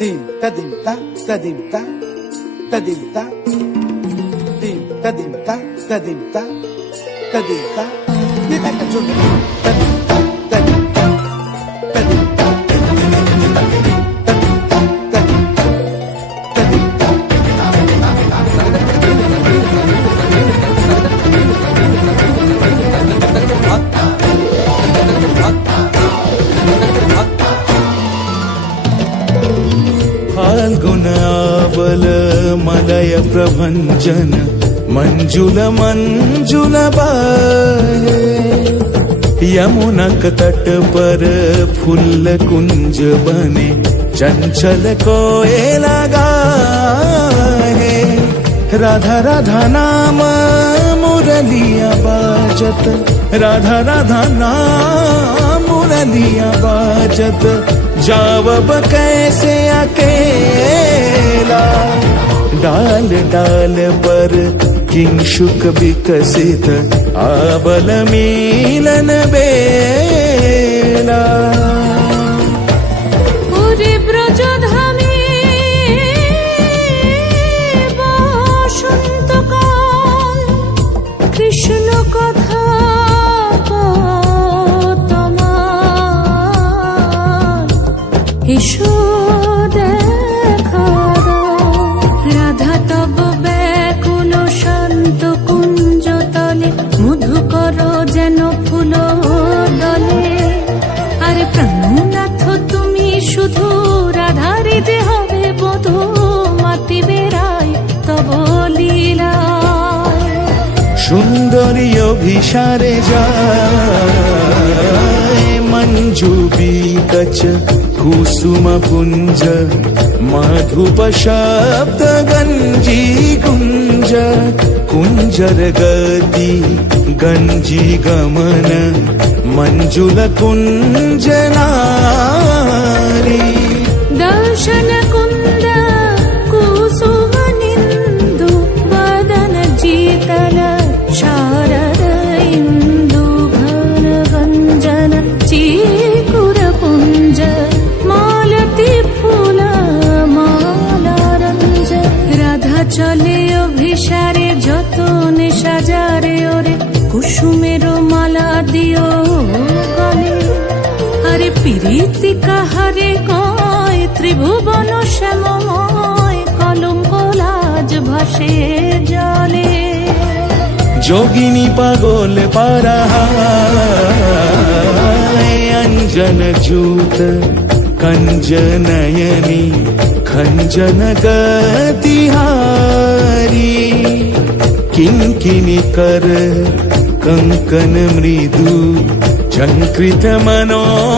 Dim ta dim ta ta dim ta ta dim ta dim ta dim ta ta dim ta ta dim ta ये तक जो ta dim ta ta dim ta ta dim ta ta dim ta ta dim ta ta dim ta फाल्गुनावल मलय प्रभंजन मंजुल मंजुल बाहे यमुनक तट पर फूल कुंज बने चंचल कोयला गाहे राधा राधा नाम मुरलिया बाजत राधा राधा नाम मुरलिया बाजत जावब कैसे अकेला डाल डाल पर किंशुक विकसित आबल मिलन बेला পুরী ব্রজধামে বসন্তকাল কৃষ্ণ কথা তোমার এসো দেখা দাও রাধা তব ব্যাকুল শান্ত কুঞ্জ তলে মধুকর যেন ফুল দলে আরে প্রাণনাথ তুমি শুধু রাধারে যে হবে বধূ মাতি বেড়ায় তব লীলায় সুন্দরী অভিসারে যায় মঞ্জু বিকচ কুসুম পুঞ্জ মাধুপ শব্দ গঞ্জি কুঞ্জ কুঞ্জর গতি গঞ্জি গমন মঞ্জুল কুঞ্জ নারী দর্শন কুন্দ কুসুম নিন্দু বদন జీతల శారద ఇందు ఘన గంజన చీకుర పుంజ মালতী ফুল মালারঞ্জ রাধা চলে অভিসারে যতনে সাজারে ওরে কুসুমের মালা দিও গলে আরে প্রীতি কাহারে কয় ত্রিভুবন শ্যামময় কলঙ্ক লাজ ভাসে জলে যোগিনী পাগল পারায় অঞ্জন জূত कंजनयनी खंजन गतिहारी किंकिनी कर कंकन मृदु झंकृत मनोहारी